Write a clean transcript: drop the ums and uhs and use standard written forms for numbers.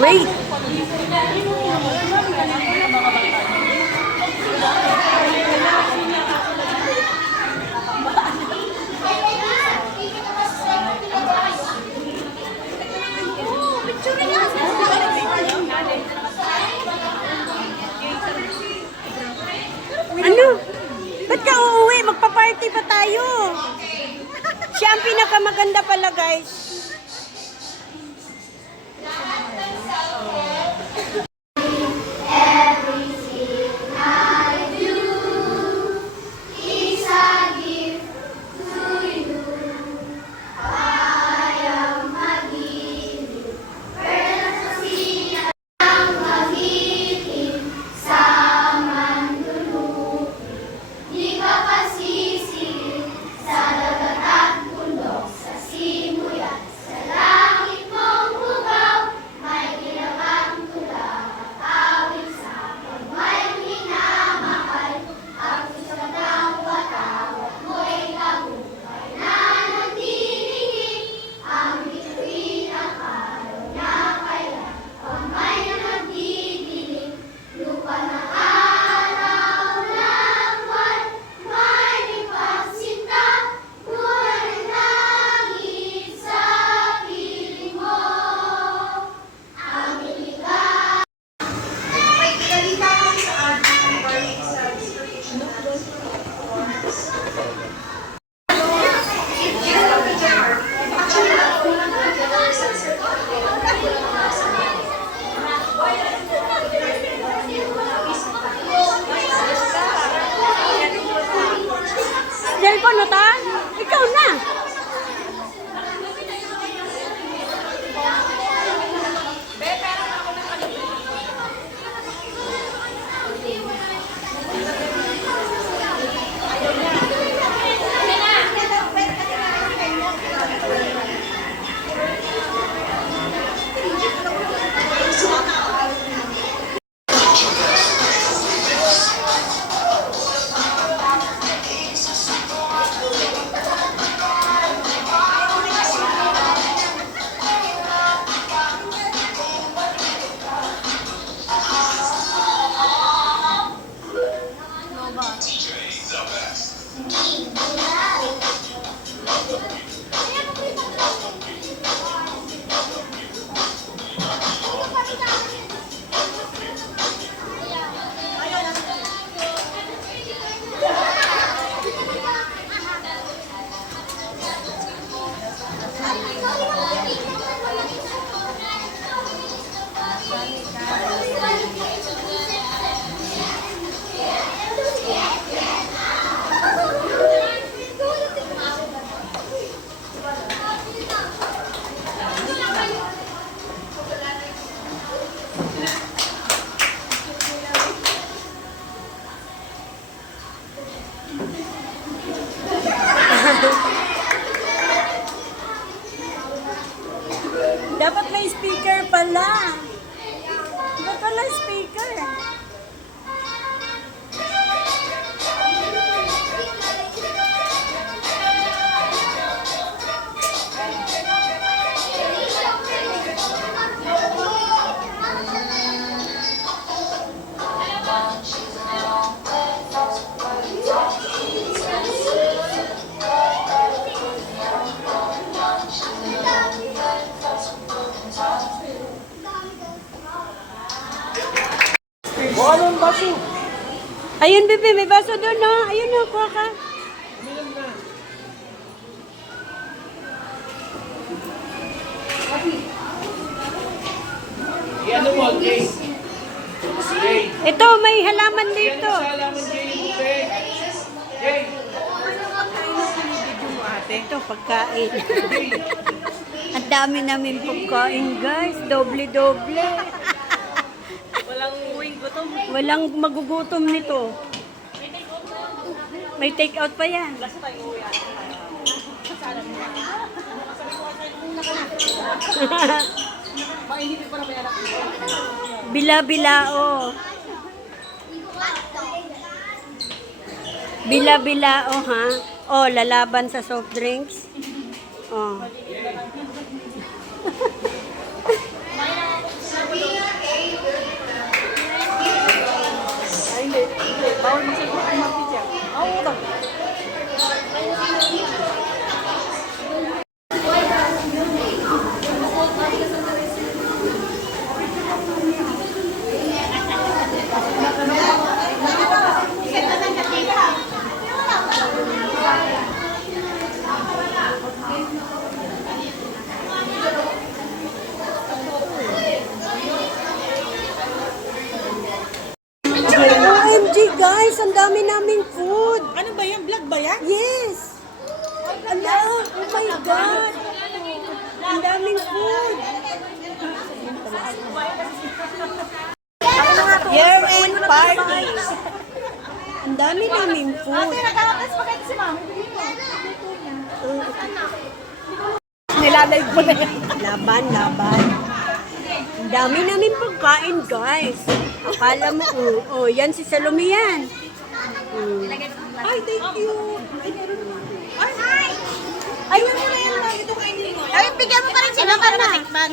Wait! Ano? Ba't ka uuwi? Magpa-party pa tayo. Siya ang pinakamaganda pala, guys. Cellphone mo ta? Ikaw na! Dapat may speaker pala. Dapat pala speaker. Anong baso? Ayun, bebe, may baso doon, no? Ayun, no, kuha ka. Bilang na. Yan mo, Jay. Jay. Ito, may halaman dito. Yan sa alaman, Jay. Bupe. Jay. Ito, pagkain. Ang dami namin pagkain, guys. Doble-doble. Walang uwing gutom. Walang magugutom nito. May take out pa yan. Lasa tayong uwi ata. Mainipin pa na may anak. Bila-bilao. Bila-bilao, ha? Oh, lalaban sa soft drinks. Oh. Guys, ang dami naming food. Ano ba yan? Vlog ba yan? Yes. Ala, oh my God. Ang daming food. Year-end party. Ang dami naming food. Nakakatas pa kayo si Mami. Nilalay ko na yan. Laban. Ang dami namin pagkain, guys. Akala mo, oh, yan si Salome yan. Ay, thank you. Ay, yun na yan lang. Ito kainin mo. Ay, bigyan mo pa rin sila para matikman.